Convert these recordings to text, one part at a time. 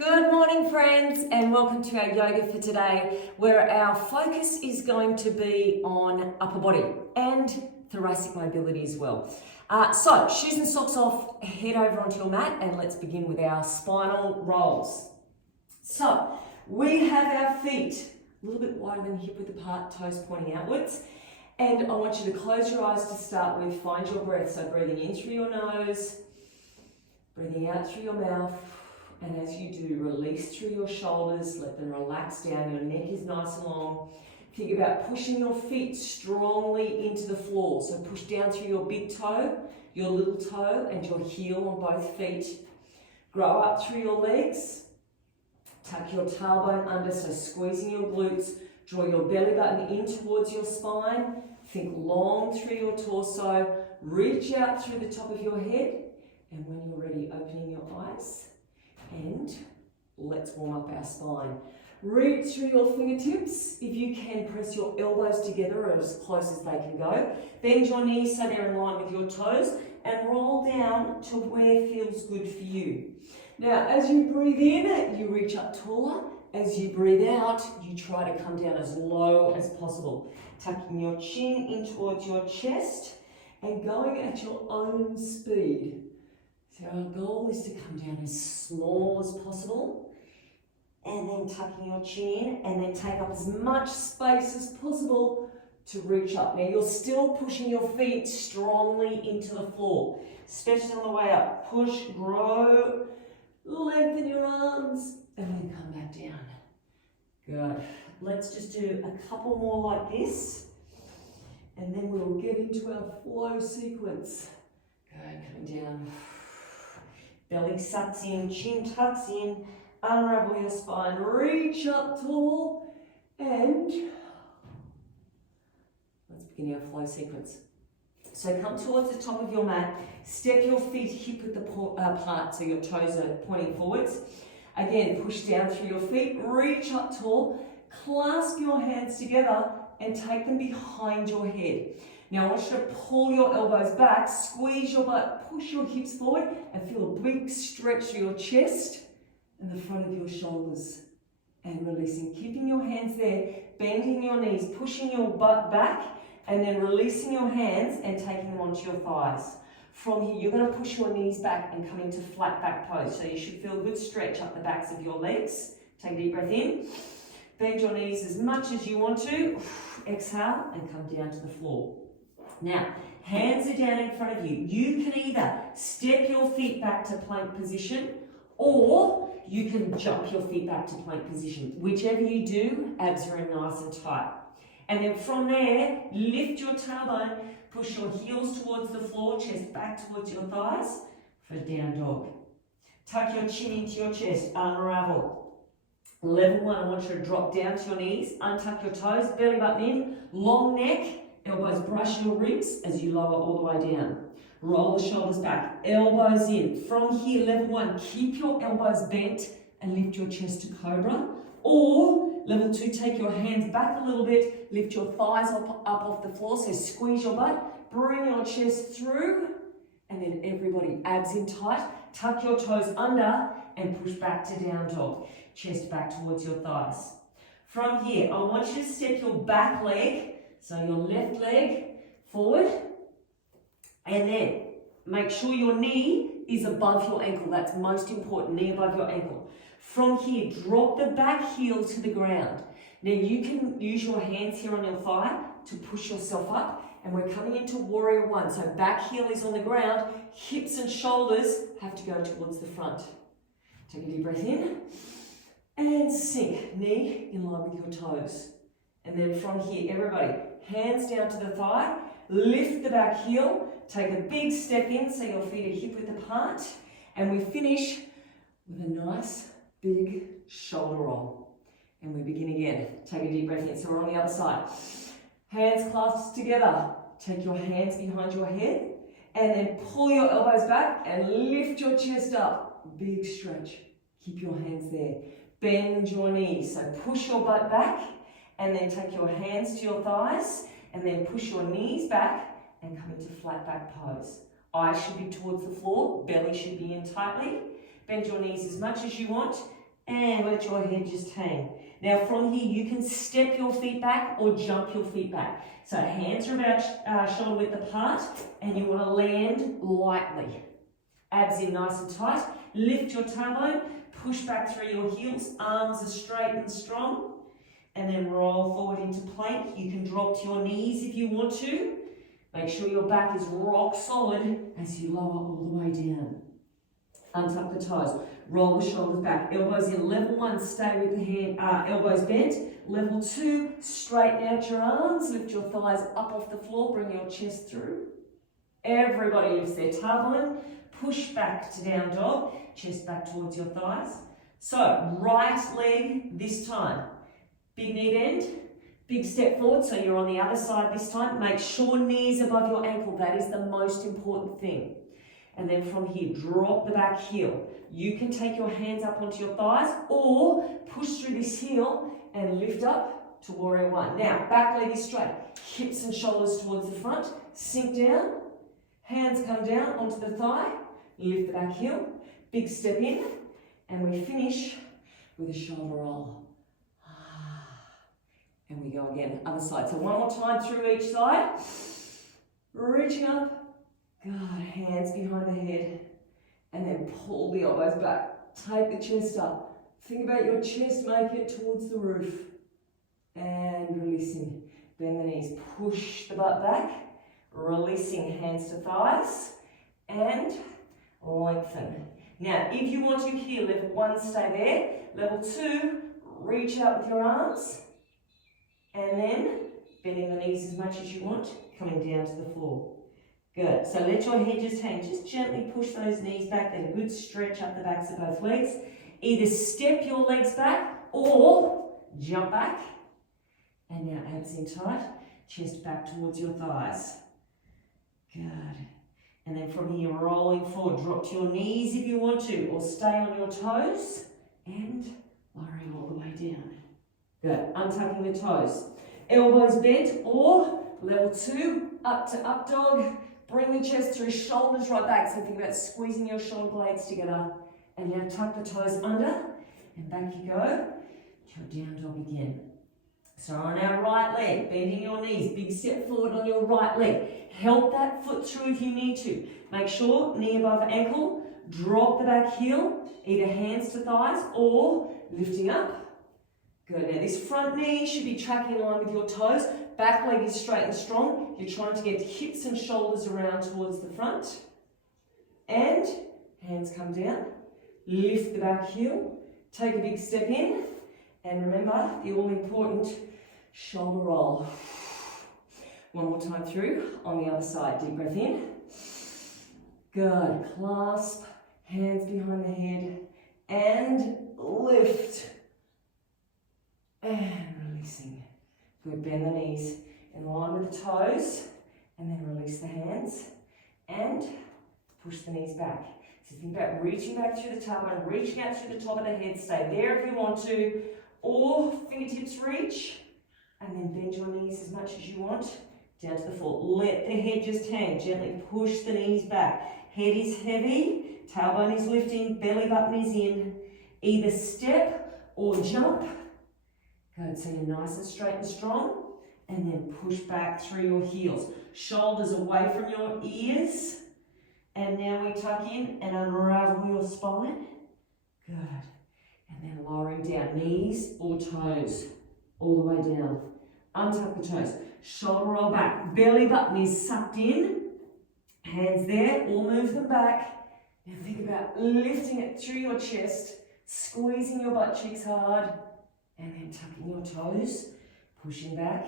Good morning, friends, and welcome to our yoga for today, where our focus is going to be on upper body and thoracic mobility as well. So, shoes and socks off, head over onto your mat, and let's begin with our spinal rolls. So, we have our feet a little bit wider than hip width apart, toes pointing outwards, and I want you to close your eyes to start with. Find your breath, so breathing in through your nose, breathing out through your mouth. And as you do, release through your shoulders, let them relax down, your neck is nice and long. Think about pushing your feet strongly into the floor. So push down through your big toe, your little toe, and your heel on both feet. Grow up through your legs. Tuck your tailbone under, so squeezing your glutes. Draw your belly button in towards your spine. Think long through your torso. Reach out through the top of your head. And when you're ready, opening your eyes. And let's warm up our spine. Reach through your fingertips. If you can, press your elbows together as close as they can go. Bend your knees so they're in line with your toes and roll down to where feels good for you. Now, as you breathe in, you reach up taller. As you breathe out, you try to come down as low as possible. Tucking your chin in towards your chest and going at your own speed. So our goal is to come down as small as possible and then tucking your chin and then take up as much space as possible to reach up. Now you're still pushing your feet strongly into the floor, especially on the way up. Push, grow, lengthen your arms and then come back down. Good. Let's just do a couple more like this and then we'll get into our flow sequence. Good, coming down. Belly sucks in, chin tucks in, unravel your spine, reach up tall, and let's begin our flow sequence. So come towards the top of your mat, step your feet hip width apart so your toes are pointing forwards. Again, push down through your feet, reach up tall, clasp your hands together and take them behind your head. Now I want you to pull your elbows back, squeeze your butt, push your hips forward and feel a big stretch through your chest and the front of your shoulders. And releasing, keeping your hands there, bending your knees, pushing your butt back and then releasing your hands and taking them onto your thighs. From here, you're going to push your knees back and come into flat back pose. So you should feel a good stretch up the backs of your legs. Take a deep breath in. Bend your knees as much as you want to. Exhale and come down to the floor. Now, hands are down in front of you. You can either step your feet back to plank position or you can jump your feet back to plank position. Whichever you do, abs are in nice and tight. And then from there, lift your tailbone, push your heels towards the floor, chest back towards your thighs for down dog. Tuck your chin into your chest, unravel. Level one, I want you to drop down to your knees, untuck your toes, belly button in, long neck, elbows brush your ribs as you lower all the way down. Roll the shoulders back, elbows in. From here, level one, keep your elbows bent and lift your chest to cobra. Or level two, take your hands back a little bit, lift your thighs up off the floor, so squeeze your butt, bring your chest through, and then everybody, abs in tight, tuck your toes under and push back to down dog. Chest back towards your thighs. From here, I want you to step your back leg, so your left leg forward, and then make sure your knee is above your ankle. That's most important, knee above your ankle. From here, drop the back heel to the ground. Now you can use your hands here on your thigh to push yourself up, and we're coming into warrior one. So back heel is on the ground, hips and shoulders have to go towards the front. Take a deep breath in, and sink, knee in line with your toes. And then from here, everybody, hands down to the thigh, lift the back heel, take a big step in so your feet are hip width apart, and we finish with a nice big shoulder roll. And we begin again. Take a deep breath in. So we're on the other side. Hands clasped together. Take your hands behind your head and then pull your elbows back and lift your chest up. Big stretch. Keep your hands there. Bend your knees. So push your butt back and then take your hands to your thighs and then push your knees back and come into flat back pose. Eyes should be towards the floor, belly should be in tightly. Bend your knees as much as you want and let your head just hang. Now from here, you can step your feet back or jump your feet back. So hands are about shoulder width apart, and you want to land lightly. Abs in nice and tight. Lift your tailbone, push back through your heels, arms are straight and strong, and then roll forward into plank. You can drop to your knees if you want to. Make sure your back is rock solid as you lower all the way down. Untuck the toes, roll the shoulders back, elbows in. Level 1, stay with the elbows bent. Level 2, straighten out your arms, lift your thighs up off the floor, bring your chest through. Everybody lifts their tailbone, push back to down dog, chest back towards your thighs. So, right leg this time, big knee bend, big step forward, so you're on the other side this time. Make sure knees above your ankle, that is the most important thing. And then from here, drop the back heel. You can take your hands up onto your thighs or push through this heel and lift up to warrior 1. Now, back leg is straight. Hips and shoulders towards the front. Sink down. Hands come down onto the thigh. Lift the back heel. Big step in. And we finish with a shoulder roll. And we go again, other side. So one more time through each side. Reaching up. God, hands behind the head, and then pull the elbows back. Take the chest up. Think about your chest, make it towards the roof. And releasing. Bend the knees, push the butt back. Releasing hands to thighs. And lengthen. Now, if you want to here, level 1, stay there. Level 2, reach out with your arms. And then, bending the knees as much as you want, coming down to the floor. Good. So let your head just hang. Just gently push those knees back. Then a good stretch up the backs of both legs. Either step your legs back or jump back. And now abs in tight. Chest back towards your thighs. Good. And then from here, rolling forward. Drop to your knees if you want to, or stay on your toes. And lowering all the way down. Good. Untucking the toes. Elbows bent, or level 2, up to up dog. Bring the chest through, shoulders right back. So think about squeezing your shoulder blades together. And now tuck the toes under. And back you go to your down dog again. So on our right leg, bending your knees. Big step forward on your right leg. Help that foot through if you need to. Make sure knee above ankle. Drop the back heel. Either hands to thighs or lifting up. Good. Now this front knee should be tracking in line with your toes. Back leg is straight and strong. You're trying to get hips and shoulders around towards the front. And hands come down. Lift the back heel. Take a big step in. And remember the all-important shoulder roll. One more time through on the other side. Deep breath in. Good. Clasp. Hands behind the head. And lift. And releasing. Good, bend the knees in line with the toes, and then release the hands, and push the knees back. So think about reaching back through the tailbone, reaching out through the top of the head, stay there if you want to, or fingertips reach, and then bend your knees as much as you want, down to the floor. Let the head just hang, gently push the knees back. Head is heavy, tailbone is lifting, belly button is in. Either step or jump. Good, so you're nice and straight and strong, and then push back through your heels. Shoulders away from your ears, and now we tuck in and unravel your spine. Good, and then lowering down, knees or toes, all the way down. Untuck the toes, shoulder roll back, belly button is sucked in, hands there, or move them back. Now think about lifting it through your chest, squeezing your butt cheeks hard, and then tucking your toes, pushing back.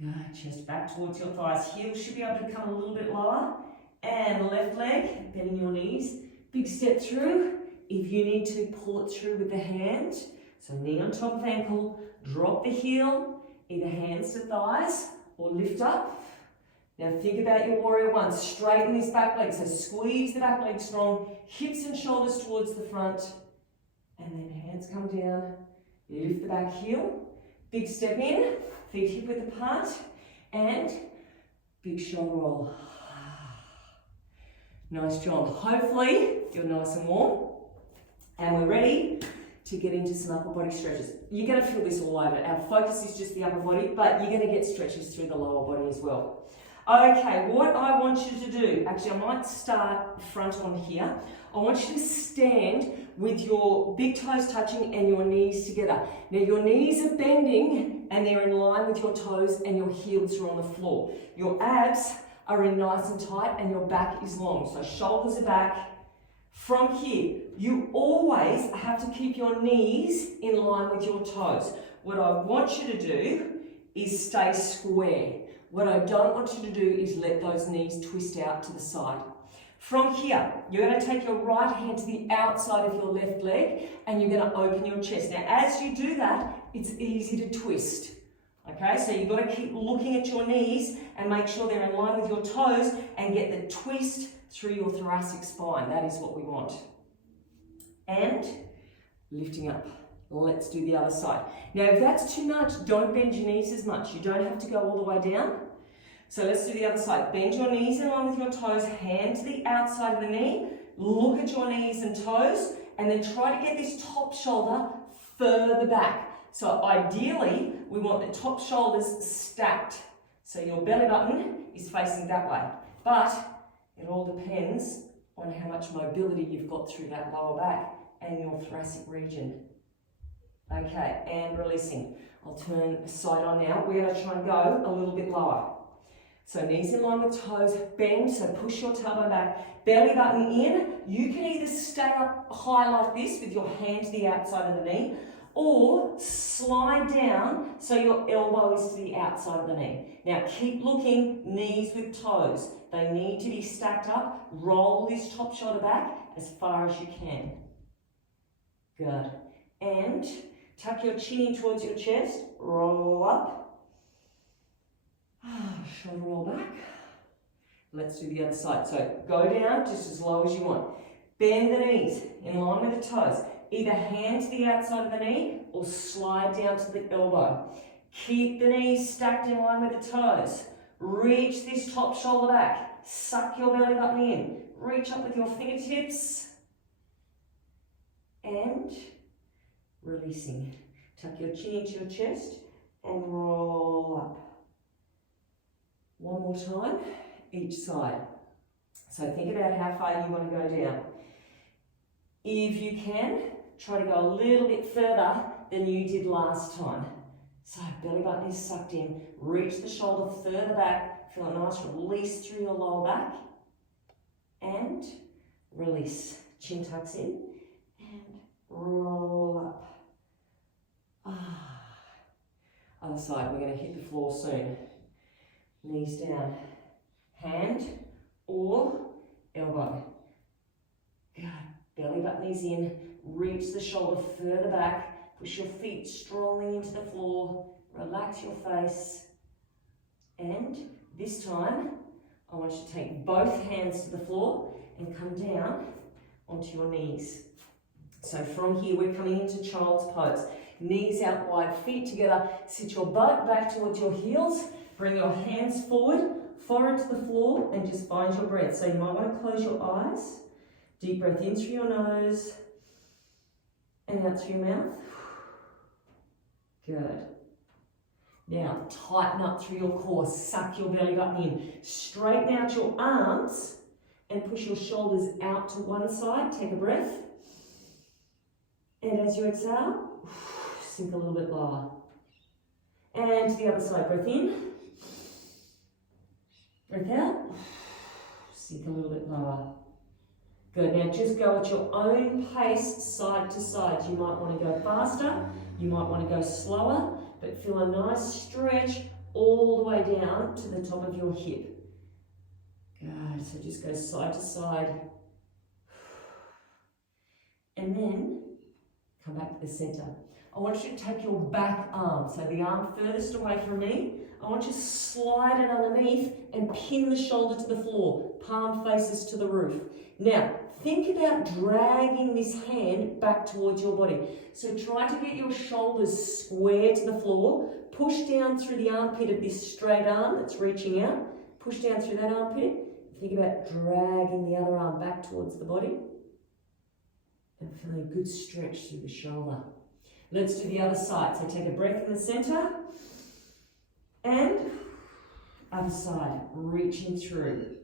Good, chest back towards your thighs. Heels should be able to come a little bit lower. And left leg, bending your knees. Big step through. If you need to, pull it through with the hand. So knee on top of ankle, drop the heel, either hands to thighs or lift up. Now think about your warrior 1. Straighten this back leg. So squeeze the back leg strong. Hips and shoulders towards the front. And then hands come down. Lift the back heel, big step in, feet hip width apart, and big shoulder roll. Nice job. Hopefully you're nice and warm, and we're ready to get into some upper body stretches. You're going to feel this all over. Our focus is just the upper body, but you're going to get stretches through the lower body as well. Okay, what I want you to do, actually I might start front on here. I want you to stand with your big toes touching and your knees together. Now your knees are bending and they're in line with your toes and your heels are on the floor. Your abs are in nice and tight and your back is long. So shoulders are back. From here, you always have to keep your knees in line with your toes. What I want you to do is stay square. What I don't want you to do is let those knees twist out to the side. From here, you're going to take your right hand to the outside of your left leg and you're going to open your chest. Now, as you do that, it's easy to twist. Okay, so you've got to keep looking at your knees and make sure they're in line with your toes and get the twist through your thoracic spine. That is what we want. And lifting up. Let's do the other side. Now, if that's too much, don't bend your knees as much. You don't have to go all the way down. So let's do the other side. Bend your knees in line with your toes, hand to the outside of the knee, look at your knees and toes, and then try to get this top shoulder further back. So ideally, we want the top shoulders stacked. So your belly button is facing that way. But it all depends on how much mobility you've got through that lower back and your thoracic region. Okay, and releasing. I'll turn side on now. We're going to try and go a little bit lower. So knees in line with toes, bend, so push your tailbone back, belly button in. You can either stay up high like this with your hand to the outside of the knee, or slide down so your elbow is to the outside of the knee. Now keep looking, knees with toes. They need to be stacked up. Roll this top shoulder back as far as you can. Good. And tuck your chin in towards your chest, roll up. Shoulder roll back. Let's do the other side. So go down just as low as you want. Bend the knees in line with the toes. Either hand to the outside of the knee or slide down to the elbow. Keep the knees stacked in line with the toes. Reach this top shoulder back. Suck your belly button in. Reach up with your fingertips. And releasing. Tuck your chin into your chest and roll up. One more time, each side. So think about how far you want to go down. If you can, try to go a little bit further than you did last time. So belly button is sucked in. Reach the shoulder further back. Feel a nice release through your lower back. And release. Chin tucks in. And roll up. Other side, we're going to hit the floor soon. Knees down, hand or elbow. Good. Belly button is in. Reach the shoulder further back. Push your feet strongly into the floor. Relax your face. And this time, I want you to take both hands to the floor and come down onto your knees. So from here, we're coming into child's pose. Knees out wide, feet together. Sit your butt back towards your heels. Bring your hands forward, forehead to the floor, and just find your breath. So you might want to close your eyes. Deep breath in through your nose and out through your mouth. Good. Now, tighten up through your core. Suck your belly button in. Straighten out your arms and push your shoulders out to one side. Take a breath. And as you exhale, sink a little bit lower. And to the other side. Breath in. Breath out. Sink a little bit lower. Good. Now just go at your own pace, side to side. You might want to go faster. You might want to go slower. But feel a nice stretch all the way down to the top of your hip. Good. So just go side to side. And then come back to the center. I want you to take your back arm, so the arm furthest away from me. I want you to slide it underneath and pin the shoulder to the floor. Palm faces to the roof. Now, think about dragging this hand back towards your body. So try to get your shoulders square to the floor. Push down through the armpit of this straight arm that's reaching out. Push down through that armpit. Think about dragging the other arm back towards the body. And feeling a good stretch through the shoulder. Let's do the other side. So take a breath in the center. And other side, reaching through.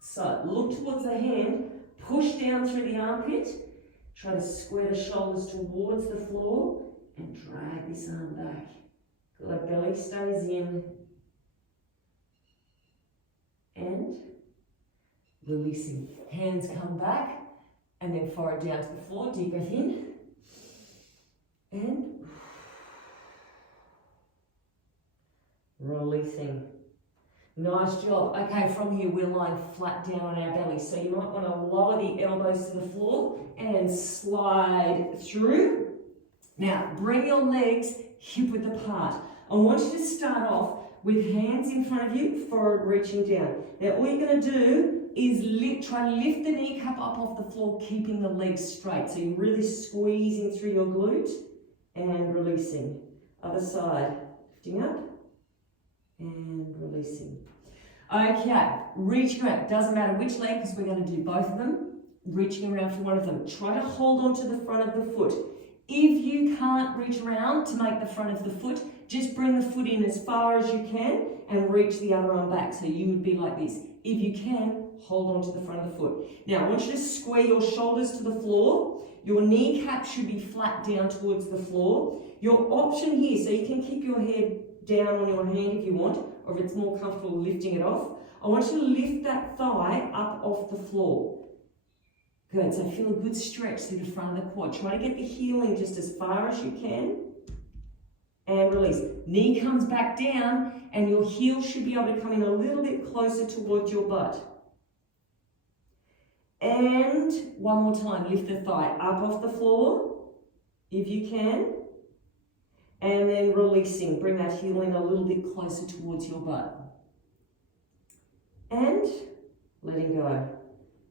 So look towards the hand, push down through the armpit. Try to square the shoulders towards the floor and drag this arm back. Good, belly stays in. And releasing. Hands come back and then forehead down to the floor. Deep breath in. And releasing. Nice job. Okay, from here we're lying flat down on our belly. So you might want to lower the elbows to the floor and slide through. Now, bring your legs hip width apart. I want you to start off with hands in front of you, forward reaching down. Now, all you're going to do is try to lift the kneecap up off the floor, keeping the legs straight. So you're really squeezing through your glute and releasing. Other side, lifting up and releasing. Okay, reaching around. Doesn't matter which leg because we're going to do both of them. Reaching around for one of them. Try to hold on to the front of the foot. If you can't reach around to make the front of the foot, just bring the foot in as far as you can and reach the other arm back. So you would be like this. If you can, hold on to the front of the foot. Now, I want you to square your shoulders to the floor. Your kneecap should be flat down towards the floor. Your option here, so you can keep your head down on your hand if you want, or if it's more comfortable lifting it off. I want you to lift that thigh up off the floor. Good, so feel a good stretch through the front of the quad. Try to get the heel in just as far as you can. And release. Knee comes back down and your heel should be able to come in a little bit closer towards your butt. And one more time, lift the thigh up off the floor, if you can. And then releasing, bring that heel in a little bit closer towards your butt. And letting go.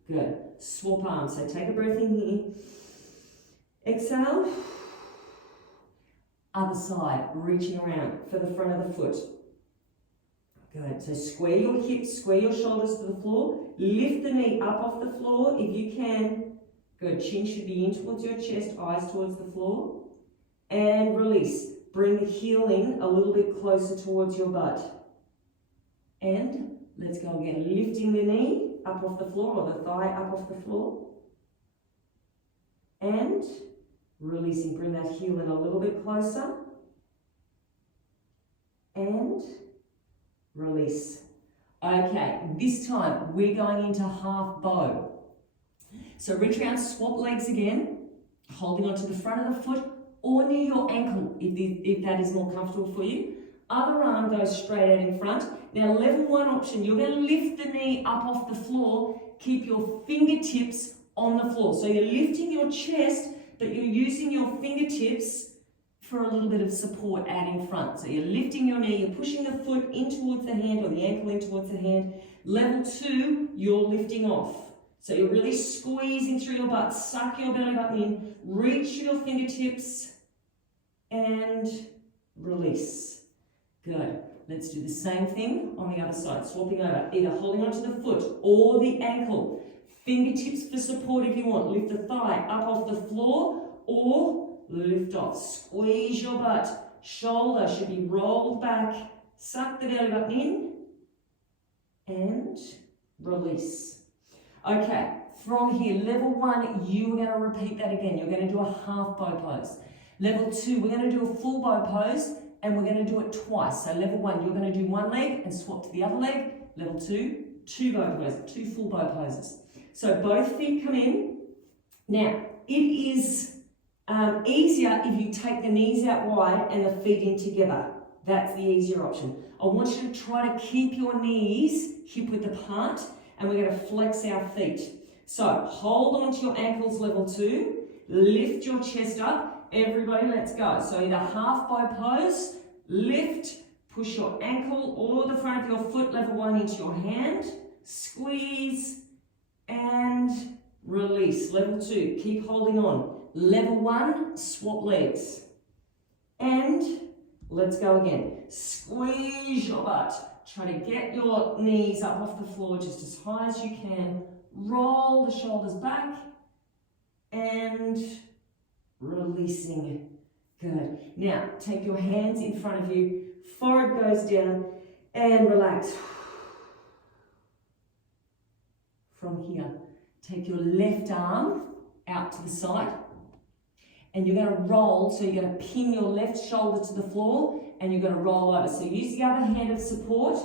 Good. Swap arms. So take a breath in here. Exhale. Other side, reaching around for the front of the foot. Good. So square your hips, square your shoulders to the floor. Lift the knee up off the floor if you can. Good. Chin should be in towards your chest, eyes towards the floor. And release. Bring the heel in a little bit closer towards your butt. And let's go again. Lifting the knee up off the floor, or the thigh up off the floor. And releasing. Bring that heel in a little bit closer. And release. Okay, this time we're going into half bow. So reach around, swap legs again, holding onto the front of the foot or near your ankle if that is more comfortable for you. Other arm goes straight out in front. Now level one option, you're going to lift the knee up off the floor, keep your fingertips on the floor. So you're lifting your chest, but you're using your fingertips for a little bit of support out in front. So you're lifting your knee, you're pushing the foot in towards the hand or the ankle in towards the hand. Level two, you're lifting off. So you're really squeezing through your butt, suck your belly button in, reach your fingertips and release. Good. Let's do the same thing on the other side, swapping over, either holding onto the foot or the ankle. Fingertips for support if you want. Lift the thigh up off the floor or lift off. Squeeze your butt. Shoulder should be rolled back. Suck the belly button in and release. Okay, from here, level one, you are going to repeat that again. You're going to do a half bow pose. Level two, we're going to do a full bow pose and we're going to do it twice. So level one, you're going to do one leg and swap to the other leg. Level two, two bow poses, two full bow poses. So both feet come in. Now, it is easier if you take the knees out wide and the feet in together. That's the easier option. I want you to try to keep your knees hip width apart and we're going to flex our feet. So hold on to your ankles, level two. Lift your chest up. Everybody, let's go. So either half bow pose, lift, push your ankle or the front of your foot, level one, into your hand. Squeeze and release. Level two, keep holding on. Level one, swap legs. And let's go again. Squeeze your butt. Try to get your knees up off the floor just as high as you can. Roll the shoulders back and releasing. Good. Now, take your hands in front of you, forehead goes down, and relax. From here, take your left arm out to the side, and you're going to roll, so you're going to pin your left shoulder to the floor, and you're going to roll over. So use the other hand as support,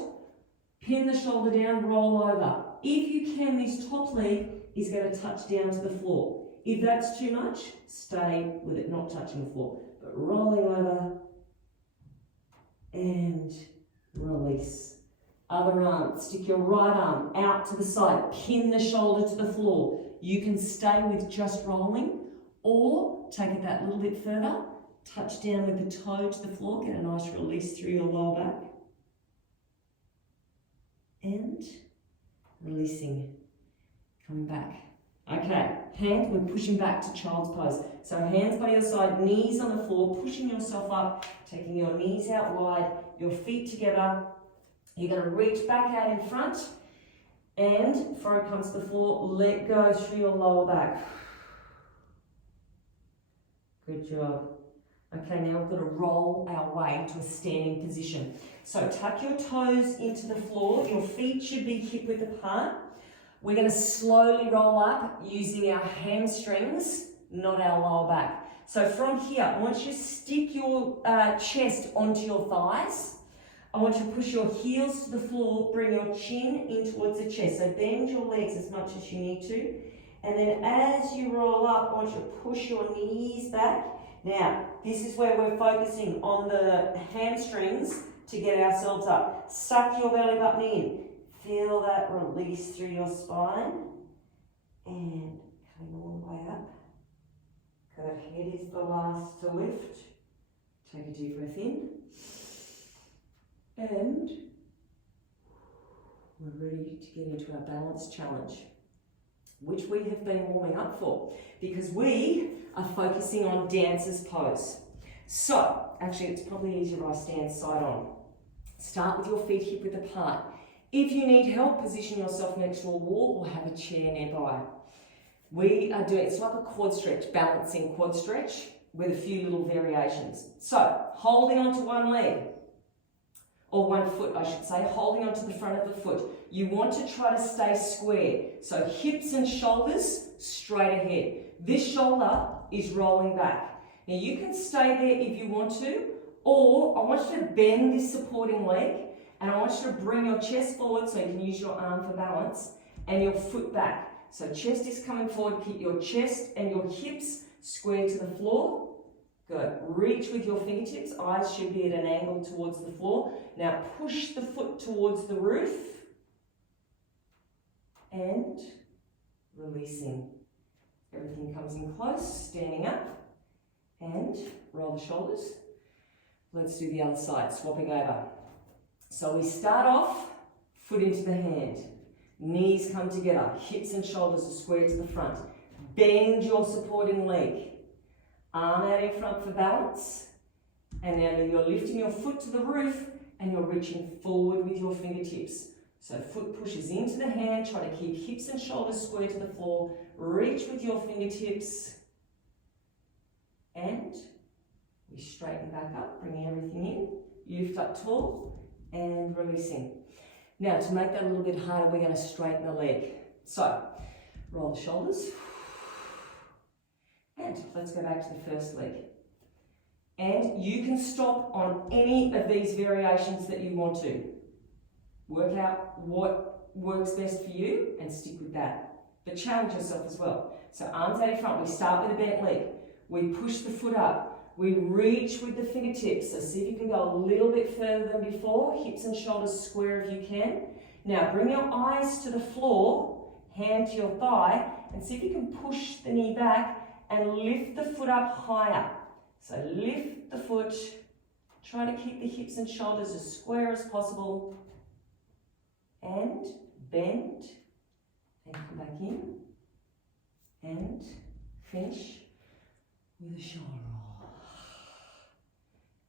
pin the shoulder down, roll over. If you can, this top leg is going to touch down to the floor. If that's too much, stay with it not touching the floor. But rolling over and release. Other arm, stick your right arm out to the side, pin the shoulder to the floor. You can stay with just rolling or take it that little bit further, touch down with the toe to the floor, get a nice release through your lower back. And releasing, coming back. Okay, hand, we're pushing back to child's pose. So hands by your side, knees on the floor, pushing yourself up, taking your knees out wide, your feet together. You're going to reach back out in front, and forehead comes to the floor, let go through your lower back. Good job. Okay, now we've got to roll our way to a standing position. So tuck your toes into the floor, your feet should be hip width apart. We're going to slowly roll up using our hamstrings, not our lower back. So from here, I want you to stick your chest onto your thighs. I want you to push your heels to the floor, bring your chin in towards the chest. So bend your legs as much as you need to. And then as you roll up, I want you to push your knees back. Now, this is where we're focusing on the hamstrings to get ourselves up. Suck your belly button in. Feel that release through your spine. And coming all the way up. Good. Head is the last to lift. Take a deep breath in. And we're ready to get into our balance challenge, which we have been warming up for because we are focusing on dancer's pose. So, actually it's probably easier if I stand side on. Start with your feet hip width apart. If you need help, position yourself next to a wall or have a chair nearby. We are doing, it's like a quad stretch, balancing quad stretch with a few little variations. So, holding onto one leg, or one foot I should say, holding onto the front of the foot. You want to try to stay square. So hips and shoulders straight ahead. This shoulder is rolling back. Now you can stay there if you want to, or I want you to bend this supporting leg and I want you to bring your chest forward so you can use your arm for balance and your foot back. So chest is coming forward, keep your chest and your hips square to the floor. Good. Reach with your fingertips. Eyes should be at an angle towards the floor. Now push the foot towards the roof. And releasing. Everything comes in close. Standing up. And roll the shoulders. Let's do the other side. Swapping over. So we start off, foot into the hand. Knees come together. Hips and shoulders are square to the front. Bend your supporting leg. Arm out in front for balance, and now you're lifting your foot to the roof and you're reaching forward with your fingertips. So foot pushes into the hand, try to keep hips and shoulders square to the floor, reach with your fingertips, and we straighten back up, bringing everything in, lift up tall, and releasing. Now to make that a little bit harder, we're going to straighten the leg. So, roll the shoulders. And let's go back to the first leg. And you can stop on any of these variations that you want to. Work out what works best for you and stick with that. But challenge yourself as well. So arms out in front, we start with a bent leg. We push the foot up. We reach with the fingertips. So see if you can go a little bit further than before. Hips and shoulders square if you can. Now bring your eyes to the floor, hand to your thigh, and see if you can push the knee back and lift the foot up higher. So lift the foot, try to keep the hips and shoulders as square as possible, and bend, and come back in, and finish with a shoulder roll.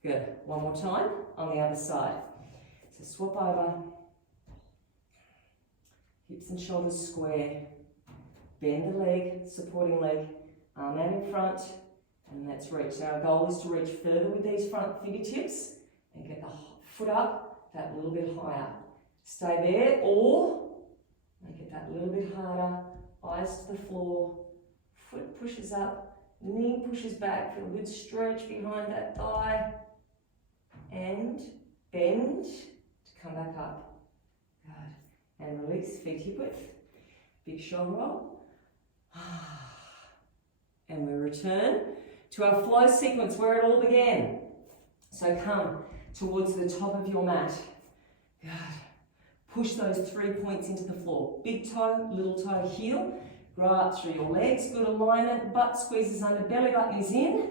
Good, one more time on the other side. So swap over, hips and shoulders square, bend the leg, supporting leg, Arm out in front, and let's reach. Now our goal is to reach further with these front fingertips and get the foot up that little bit higher. Stay there, or make it that little bit harder. Eyes to the floor, foot pushes up, knee pushes back, feel a good stretch behind that thigh, and bend to come back up. Good. And release, feet hip width, big shoulder roll. And we return to our flow sequence where it all began. So come towards the top of your mat. Good. Push those 3 points into the floor. Big toe, little toe, heel. Grow up through your legs. Good alignment. Butt squeezes under, belly button is in.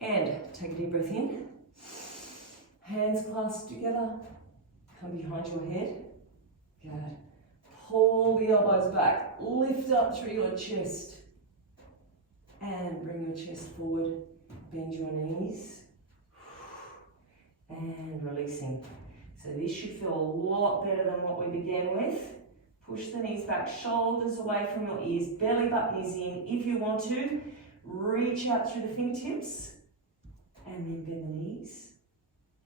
And take a deep breath in. Hands clasped together. Come behind your head. Good. Pull the elbows back. Lift up through your chest. And bring your chest forward. Bend your knees. And releasing. So this should feel a lot better than what we began with. Push the knees back, shoulders away from your ears, belly button is in. If you want to, reach out through the fingertips and then bend the knees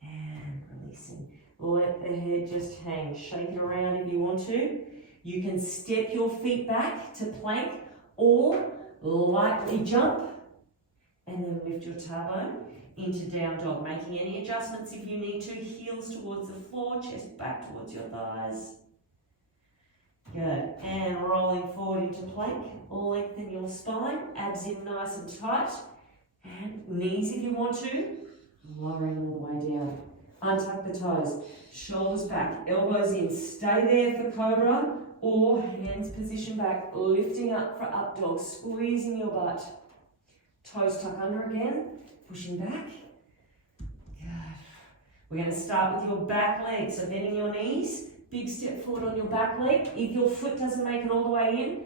and releasing. Let the head just hang. Shake it around if you want to. You can step your feet back to plank or lightly jump and then lift your tailbone into down dog, making any adjustments if you need to. Heels towards the floor, chest back towards your thighs. Good. And rolling forward into plank. Lengthen your spine, abs in nice and tight. And knees if you want to. Lowering all the way down. Untuck the toes. Shoulders back, elbows in. Stay there for cobra or hands position back, lifting up for up dog, squeezing your butt. Toes tuck under again. Pushing back. Good. We're going to start with your back leg. So bending your knees, big step forward on your back leg. If your foot doesn't make it all the way in,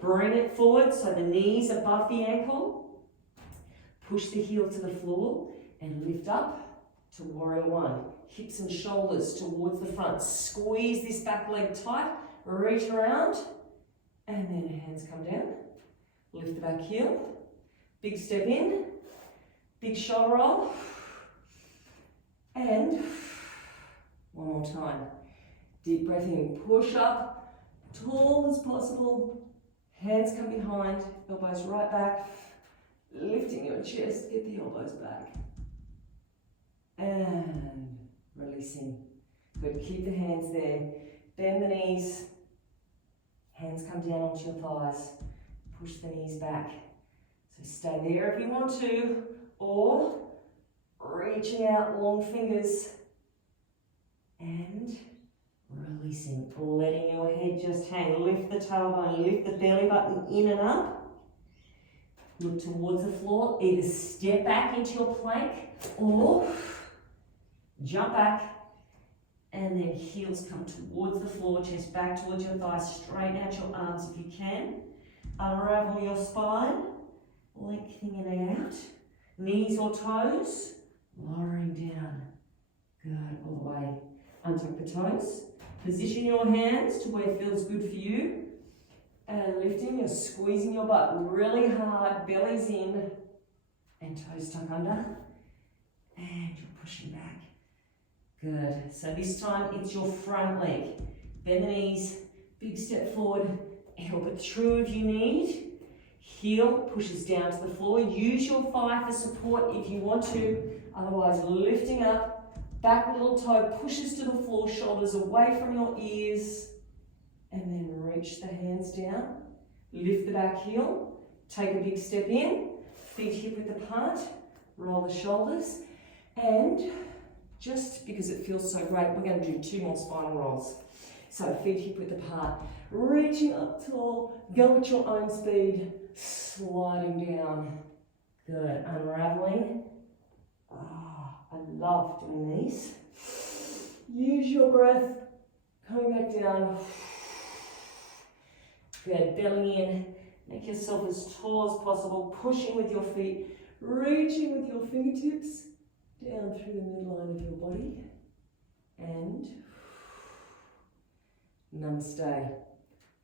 bring it forward so the knees above the ankle. Push the heel to the floor and lift up to warrior one. Hips and shoulders towards the front. Squeeze this back leg tight. Reach around and then hands come down. Lift the back heel. Big step in. Big shoulder roll, and one more time. Deep breath in, push up, tall as possible. Hands come behind, elbows right back. Lifting your chest, get the elbows back. And releasing. Good, keep the hands there. Bend the knees. Hands come down onto your thighs. Push the knees back. So stay there if you want to. Or reaching out long fingers and releasing, letting your head just hang. Lift the tailbone, lift the belly button in and up. Look towards the floor, either step back into your plank or jump back and then heels come towards the floor, chest back towards your thighs, straighten out your arms if you can. Unravel your spine, lengthening it out. Knees or toes, lowering down. Good, all the way. Untuck the toes. Position your hands to where it feels good for you. And lifting, you're squeezing your butt really hard, belly's in, and toes tuck under. And you're pushing back. Good. So this time it's your front leg. Bend the knees, big step forward, elbow through if you need. Heel pushes down to the floor. Use your thigh for support if you want to. Otherwise, lifting up. Back little toe pushes to the floor. Shoulders away from your ears. And then reach the hands down. Lift the back heel. Take a big step in. Feet hip width apart. Roll the shoulders. And just because it feels so great, we're going to do 2 more spinal rolls. So feet hip width apart. Reaching up tall. Go at your own speed. Sliding down. Good. Unraveling. I love doing these. Use your breath. Coming back down. Good. Belly in. Make yourself as tall as possible. Pushing with your feet. Reaching with your fingertips down through the midline of your body. And namaste.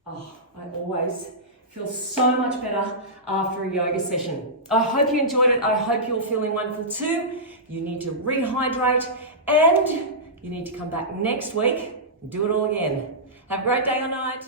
I always Feel so much better after a yoga session. I hope you enjoyed it. I hope you're feeling wonderful too. You need to rehydrate and you need to come back next week and do it all again. Have a great day or night.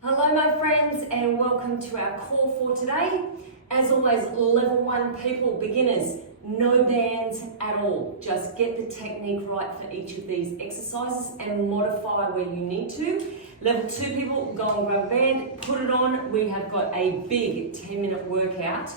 Hello my friends and welcome to our call for today. As always, level 1 people, beginners, no bands at all. Just get the technique right for each of these exercises and modify where you need to. Level 2 people, go and grab a band, put it on. We have got a big 10-minute workout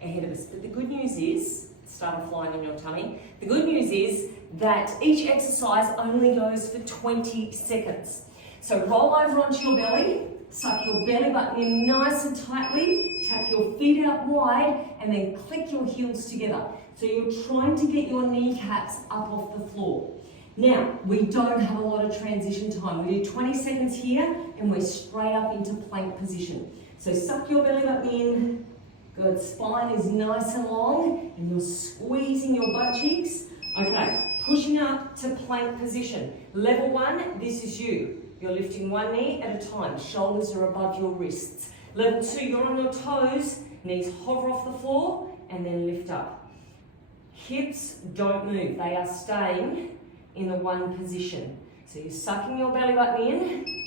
ahead of us. But the good news is, it started flying in your tummy. The good news is that each exercise only goes for 20 seconds. So roll over onto your belly, suck your belly button in nice and tightly, tap your feet out wide, and then click your heels together. So you're trying to get your kneecaps up off the floor. Now, we don't have a lot of transition time. We do 20 seconds here, and we're straight up into plank position. So suck your belly button in. Good, spine is nice and long, and you're squeezing your butt cheeks. Okay, pushing up to plank position. Level 1, this is you. You're lifting one knee at a time. Shoulders are above your wrists. Level 2, you're on your toes. Knees hover off the floor and then lift up. Hips don't move. They are staying in the one position. So you're sucking your belly button in.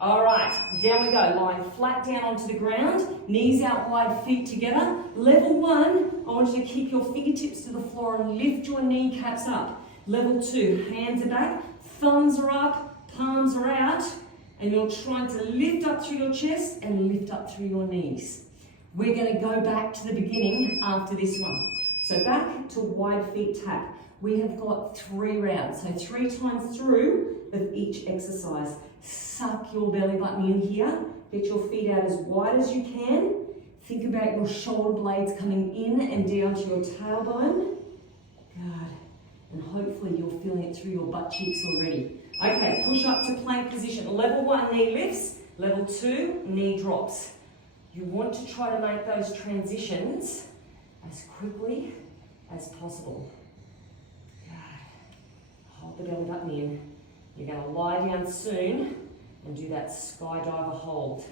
All right, down we go. Lying flat down onto the ground. Knees out wide, feet together. Level 1, I want you to keep your fingertips to the floor and lift your kneecaps up. Level 2, hands are back, thumbs are up, palms are out, and you're trying to lift up through your chest and lift up through your knees. We're going to go back to the beginning after this one. So back to wide feet tap. We have got 3 rounds, so 3 times through of each exercise. Suck your belly button in here. Get your feet out as wide as you can. Think about your shoulder blades coming in and down to your tailbone. Good. And hopefully you're feeling it through your butt cheeks already. Okay, push up to plank position. Level 1, knee lifts. Level 2, knee drops. You want to try to make those transitions as quickly as possible. Good. Hold the belly button in. You're going to lie down soon and do that skydiver hold.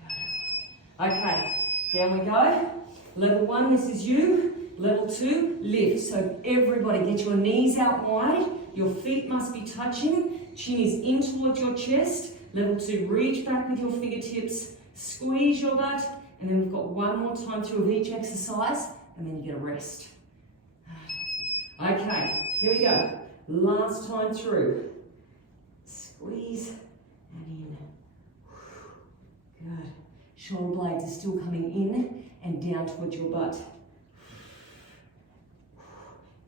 Good. Okay, down we go. Level 1, this is you. Level 2, lift. So everybody get your knees out wide. Your feet must be touching. Chin is in towards your chest. Level 2, reach back with your fingertips. Squeeze your butt. And then we've got one more time through of each exercise. And then you get a rest. Okay, here we go. Last time through. Squeeze and in. Good. Shoulder blades are still coming in and down towards your butt.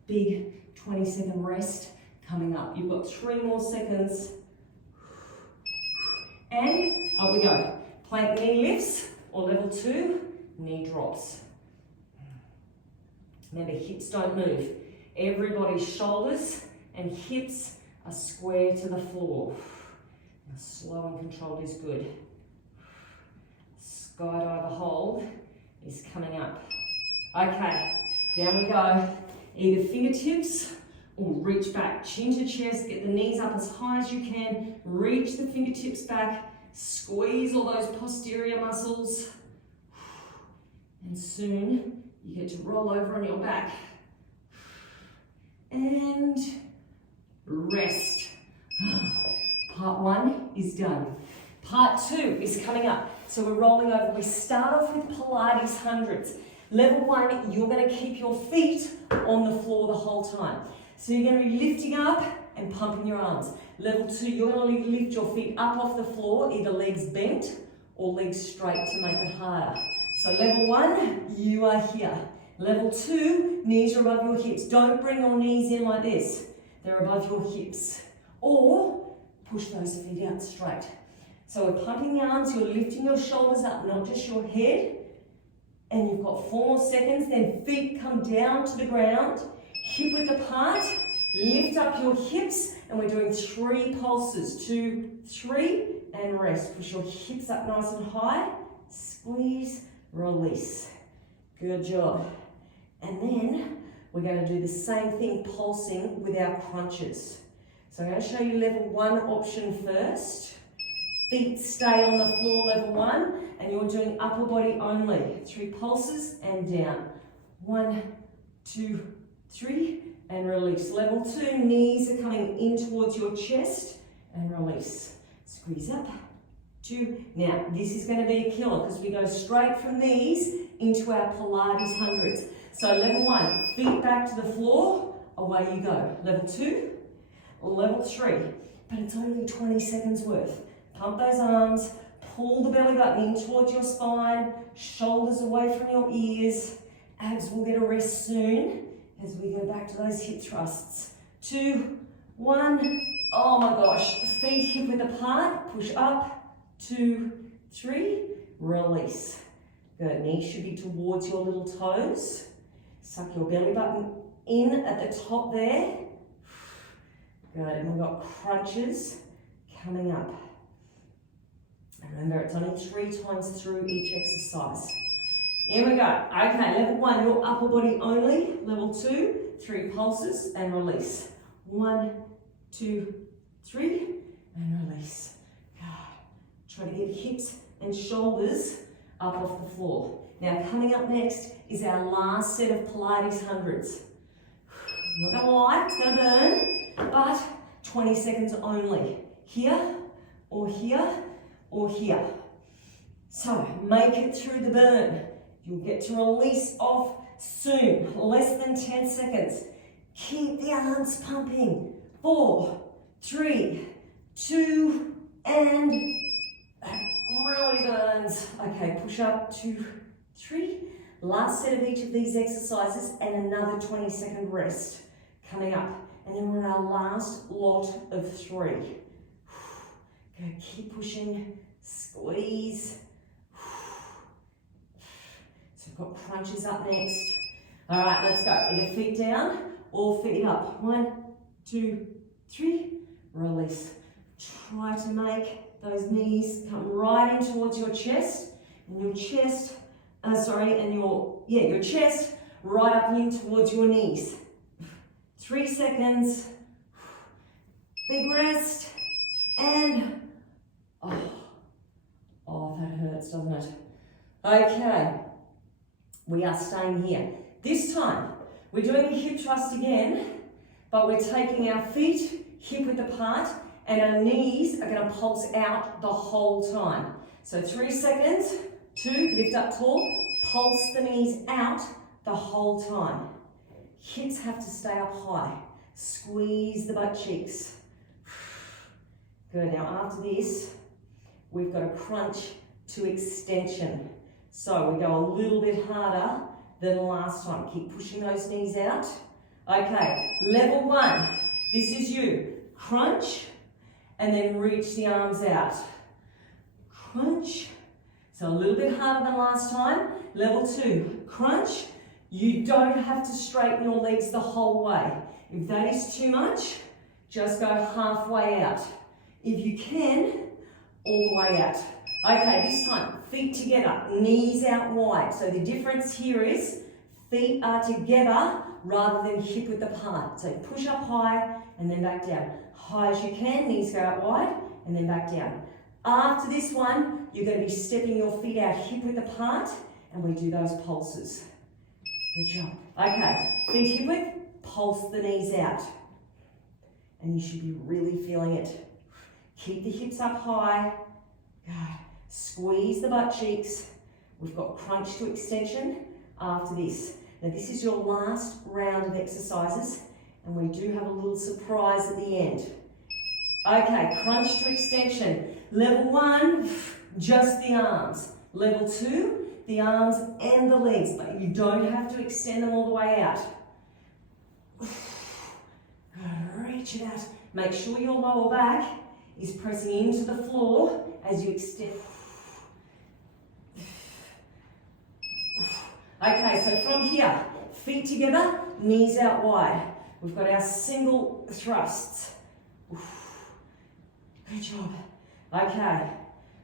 Big 20-second rest coming up. You've got 3 more seconds. And up we go. Plank knee lifts or level 2, knee drops. Remember, hips don't move. Everybody's shoulders and hips are square to the floor. Now, slow and controlled is good. Skydiver hold is coming up. Okay, down we go. Either fingertips or reach back, chin to chest, get the knees up as high as you can, reach the fingertips back, squeeze all those posterior muscles, and soon you get to roll over on your back. And rest. Part 1 is done. Part 2 is coming up. So we're rolling over. We start off with Pilates hundreds. Level 1, you're going to keep your feet on the floor the whole time. So you're going to be lifting up and pumping your arms. Level 2, you're going to lift your feet up off the floor, either legs bent or legs straight to make it harder. So level 1, you are here. Level 2, knees are above your hips. Don't bring your knees in like this. They're above your hips. Or push those feet out straight. So we're pumping the arms, you're lifting your shoulders up, not just your head. And you've got 4 more seconds, then feet come down to the ground, hip width apart, lift up your hips, and we're doing 3 pulses. 2, 3, and rest. Push your hips up nice and high, squeeze, release. Good job. And then we're going to do the same thing, pulsing with our crunches. So I'm going to show you level 1 option first. Feet stay on the floor, level 1, and you're doing upper body only. 3 pulses and down. 1, 2, 3, and release. Level 2, knees are coming in towards your chest, and release. Squeeze up. 2. Now, this is going to be a killer because we go straight from these into our Pilates hundreds. So level 1, feet back to the floor, away you go. Level 2, level 3, but it's only 20 seconds worth. Pump those arms, pull the belly button in towards your spine, shoulders away from your ears. Abs will get a rest soon as we go back to those hip thrusts. 2, 1, oh my gosh, feet hip width apart, push up, 2, 3, release. Good, knees should be towards your little toes. Suck your belly button in at the top there. Good, and we've got crunches coming up. Remember, it's only 3 times through each exercise. Here we go. Okay, level 1, your upper body only. Level 2, 3 pulses and release. 1, 2, 3, and release. Try to get hips and shoulders up off the floor. Now, coming up next is our last set of Pilates hundreds. I'm not gonna lie, it's gonna burn, but 20 seconds only. Here, or here, or here. So, make it through the burn. You'll get to release off soon, less than 10 seconds. Keep the arms pumping. 4, 3, 2, and that really burns. Okay, push up, 2, 3. Last set of each of these exercises and another 20-second rest coming up. And then we're in our last lot of 3. Go, keep pushing, squeeze. So we've got crunches up next. All right, let's go. Either feet down or feet up. 1, 2, 3, release. Try to make those knees come right in towards your chest, and your chest, your chest right up in towards your knees. 3 seconds. Big rest, and oh, that hurts, doesn't it? Okay, we are staying here. This time, we're doing a hip thrust again, but we're taking our feet hip width apart, and our knees are going to pulse out the whole time. So 3 seconds, 2, lift up tall, pulse the knees out the whole time. Hips have to stay up high. Squeeze the butt cheeks. Good, now after this, we've got a crunch to extension. So we go a little bit harder than last time. Keep pushing those knees out. Okay, level 1, this is you. Crunch, and then reach the arms out. Crunch. So a little bit harder than last time. Level 2, crunch. You don't have to straighten your legs the whole way. If that is too much, just go halfway out. If you can, all the way out. Okay, this time, feet together, knees out wide. So the difference here is feet are together rather than hip width apart. So push up high and then back down. High as you can, knees go out wide and then back down. After this one, you're going to be stepping your feet out hip width apart, and we do those pulses. Good job. Okay, feet hip width, pulse the knees out. And you should be really feeling it. Keep the hips up high. Good. Squeeze the butt cheeks. We've got crunch to extension after this. Now this is your last round of exercises, and we do have a little surprise at the end. Okay, crunch to extension. Level 1, just the arms. Level 2, the arms and the legs, but you don't have to extend them all the way out. Reach it out. Make sure your lower back is pressing into the floor as you extend. Okay, so from here, feet together, knees out wide. We've got our single thrusts. Good job. Okay,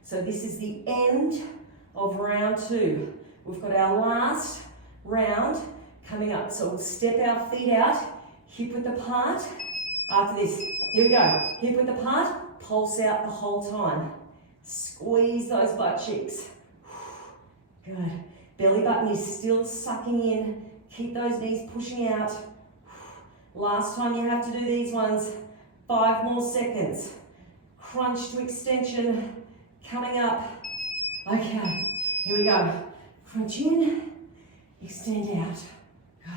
so this is the end of round 2. We've got our last round coming up. So we'll step our feet out, hip width apart. After this, here we go. Hip width apart, pulse out the whole time. Squeeze those butt cheeks. Good. Belly button is still sucking in. Keep those knees pushing out. Last time you have to do these ones. 5 more seconds. Crunch to extension. Coming up. Okay, here we go. Crunch in. Extend out. Good.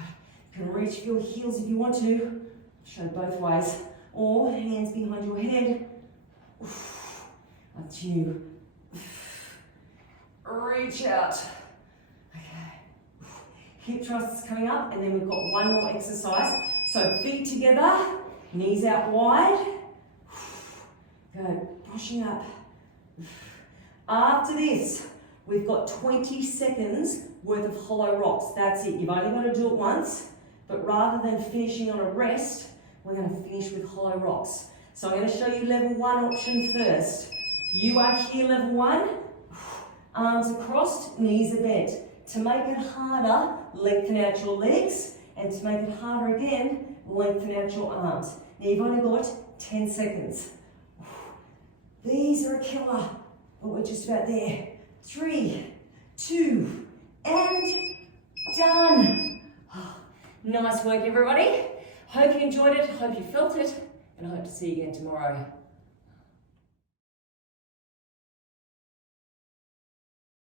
You can reach for your heels if you want to. Show both ways. Or hands behind your head. Up to you. Reach out. Okay. Hip thrusts coming up, and then we've got one more exercise. So feet together, knees out wide. Good. Pushing up. After this, we've got 20 seconds worth of hollow rocks. That's it. You've only got to do it once, but rather than finishing on a rest, we're going to finish with hollow rocks. So I'm going to show you level 1 option first. You are here, level 1. Arms are crossed, knees are bent. To make it harder, lengthen out your legs, and to make it harder again, lengthen out your arms. Now you've only got 10 seconds. These are a killer, but we're just about there. 3, 2, and done. Nice work, everybody. Hope you enjoyed it, hope you felt it, and I hope to see you again tomorrow.